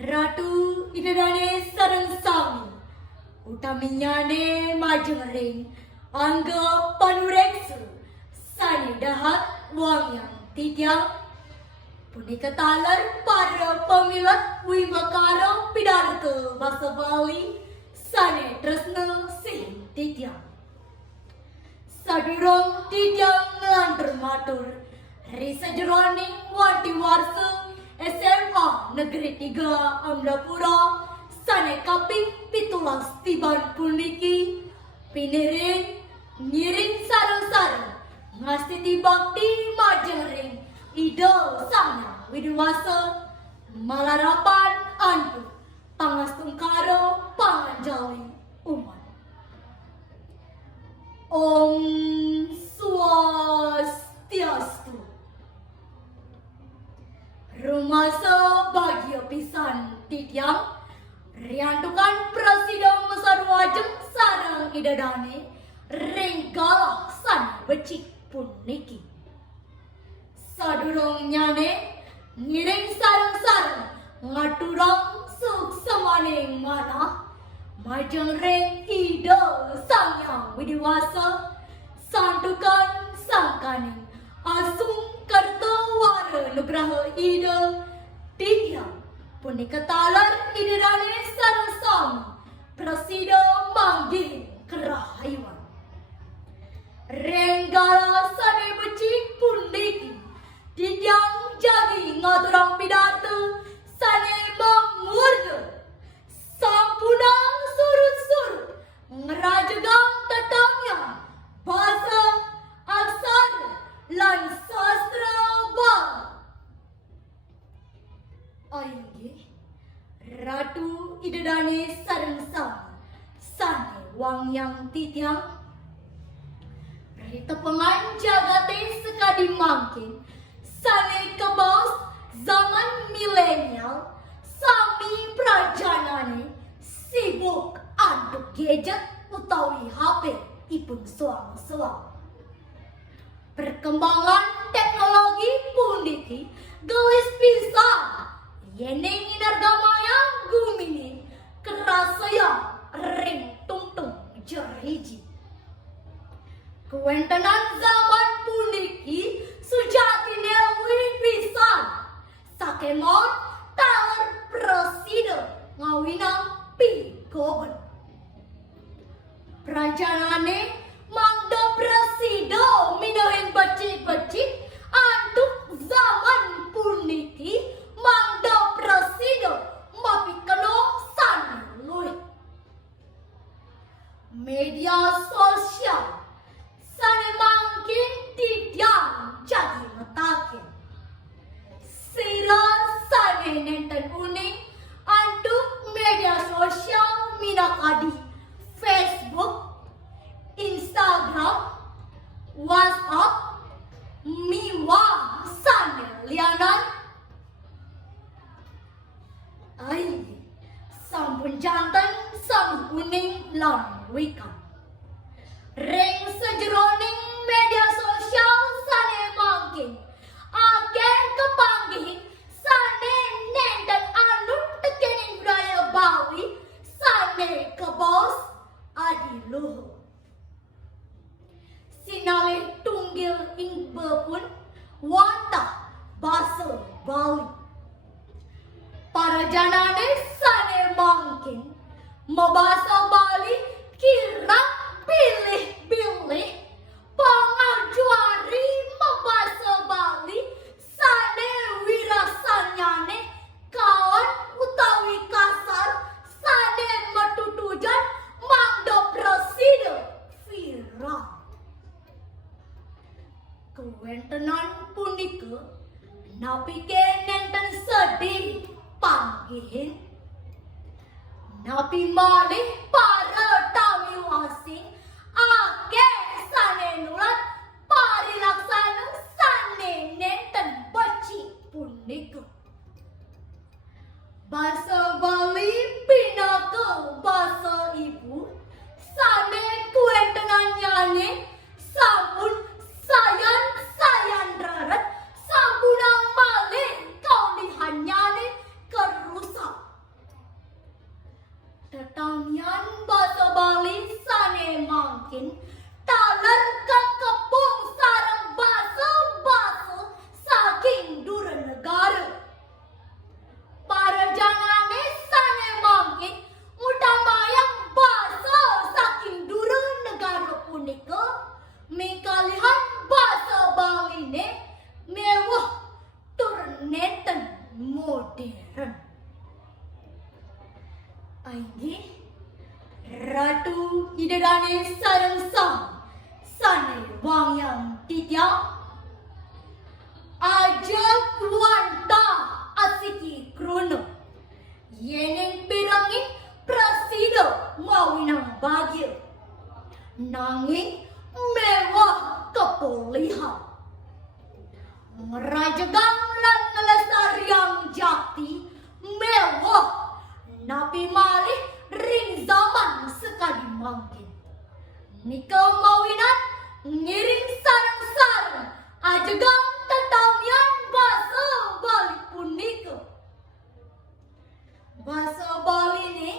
Ratu idadane sareng sami utaminyane majeng angga panureksu sani dahat wangyang tityang punika talar para pemilat wimakara pidarto basa Bali sane tresna sing tityang sadurung tityang ngelantur matur risa jeroning wanti warsa SMA Negeri 3 Amrapura sane kaping 17 tiban puniki piniring ngiring sareng-sareng ngastiti bakti majeng Ido Sangya Widewasa malarapan antu pangastungkaro panganjawi umat. Om Swastiastu. Rumasa bagio pisan tityang riantukan presiden masarwajeng sareng idadane ringgalak san becik puniki sadurung nyane ngiring sareng-sareng ngaturang suksamaning mana majeng ring Ida Sangyang Widewasa santukan sangkaning asung kartawara nugraha Ida tityang punika talar idadane sareng sami prasida manggih kerahayuan renggala sane becik puniki tityang jadi ngaturang pidato sane mangurda sampunang surut-surut ngerajegang tetangnya bahasa aksara lan sastra Bali. Aingge Ratu idadane sareng sami sane wangyang tityang ritepengan jagate sekadi mangkin sane kebos zaman milenial sami prajanane sibuk aduk gadget utawi HP ipun suang-suang. Perkembangan teknologi puniki gelis pisan yeneng inargamaya gumini kerasaya ring tungtung jeriji. Kuwentenan zaman puniki sujatine win pisan sakemon taler presiden ngawinang pigoben. Prajanane mangdo presido minohin becik-becik antuk zaman puniki mangdo presido mapikano sanluy. Media sosial sane mangkin tityang jadi matakin sira sane nenten uning antuk media sosial minakadi Facebook, Instagram, WhatsApp, miwa sane lianan. Ai sampun janten sang kuning lan wikan. Ring sejeroning media sosial sane mangkin akeh kepanggih sane nenten anut tekening budaya Bali sane kebos adiluhur. Sinalih tunggil ing bepun wantah basa Bali. Para janane sane mangkin mabasa Bali kirang pilih-pilih pangajuari mabasa Bali sane wirasanyane kawan utawi kasar sane matutujan mangdo presiden viral. Kuwentenan punika napike nenten sedih panggihin napi malih para tamu asing akeh sane nulat parilaksana sane nenten becik punika. Basa Bali pinaka basa ibu sane kuwentenan nyane sampun sayan rarat sampunang malih kaulihan nyane kerusak Ngerajegang lan ngelestariang jati mewah napi malih ring zaman sekali mangkin. Nika mawinan ngiring sarang-sarang ajegang tetamian basa Bali punika. Basa Bali ni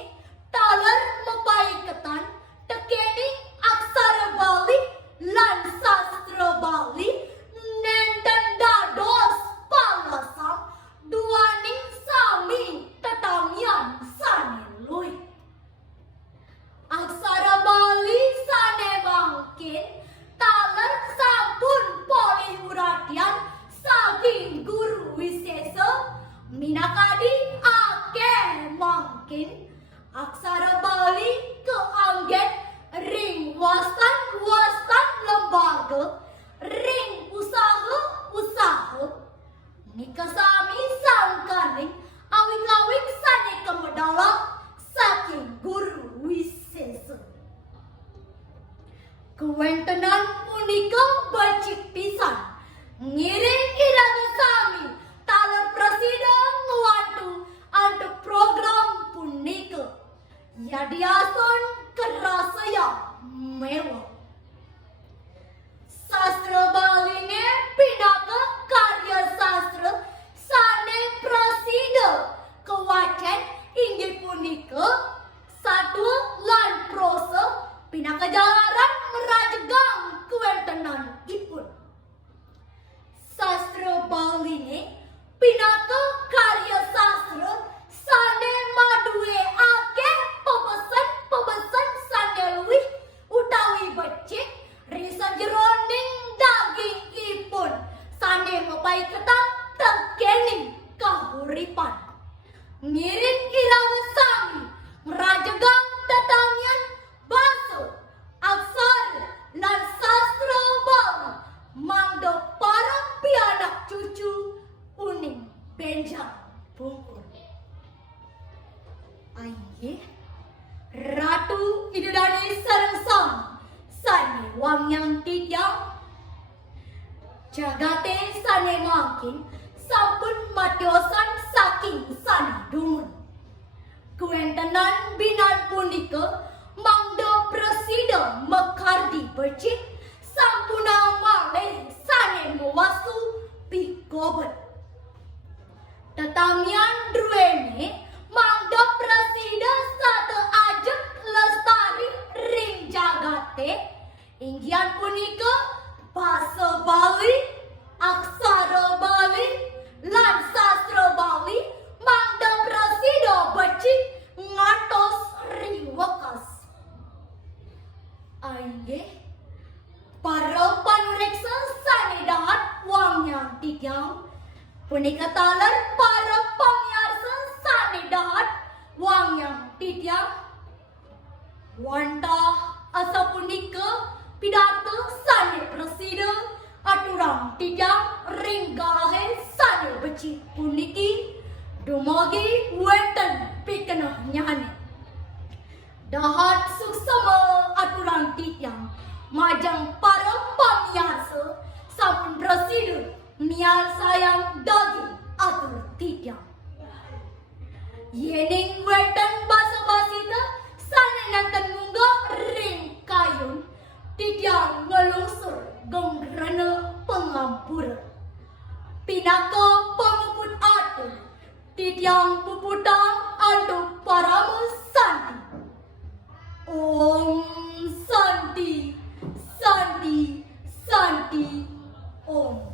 taler mepaiketan tekeni aksara Bali lan sastra Bali nenten dados palasang duaning sami tetamian sane lui. Aksara Bali sane mangkin taler sampun polihuratian saking guru wisesa minakadi akeh mangkin aksara Bali keanggen ring wastan lembaga ring usaha nika sami sangkaning awik-awik sane kemedalang saking guru wisesa. Kewentenan punika becik pisan ngiring iraga sami taler presiden nguantu untuk program punika yadiason kerasaya mewah. Sastra Bali ne pinaka karya sastra sane prasida kewacen inggih punika satwa lan prosa pinaka jalaran merajegang kewentenan ipun. Sastra Bali ne pinaka karya sastra sane maduwe akeh pebesan sane luwih utawi becik risa jeroning daging ipun sane mepaiketan tekening kahuripan. Ngiring iraga sami merajegang tetamian basa aksara lan sastra Bali mangdo para pianak cucu uning benjang bungkur. Aye, Ratu Idudani Sarangsang sane wangyang tityang jagate sane mangkin sampun matiosan saking sane dumun. Kewentenan binan punika mangdo presida mekardi becik sampuna malih sane mewasu pikobet. Tetamian druene mangdo presida sate ajeng lestari ring jagate inggian punika basa Bali, aksara Bali, lan sastra Bali mangdo presida becik ngatos riwekas. Aye, para panureksa sane dahat wangyang tityang punika taler para pamiarsa sane dahat wangyang tityang wantah asa punika pidato sane presida aturang tityang ringgalahe sane becik puniki dumagi wenten pikenah nyane. Dahat suksama aturan tityang majang para pamiarsa sampun presida miar sayang daging atur tityang. Yening wenten basa-basita sane nanten munggah ring kayun tityang ngelusur gembrana pengampura. Pinaka pamuput atur tityang puputang adu parama santi. Om Santi, Santi, Santi, Om.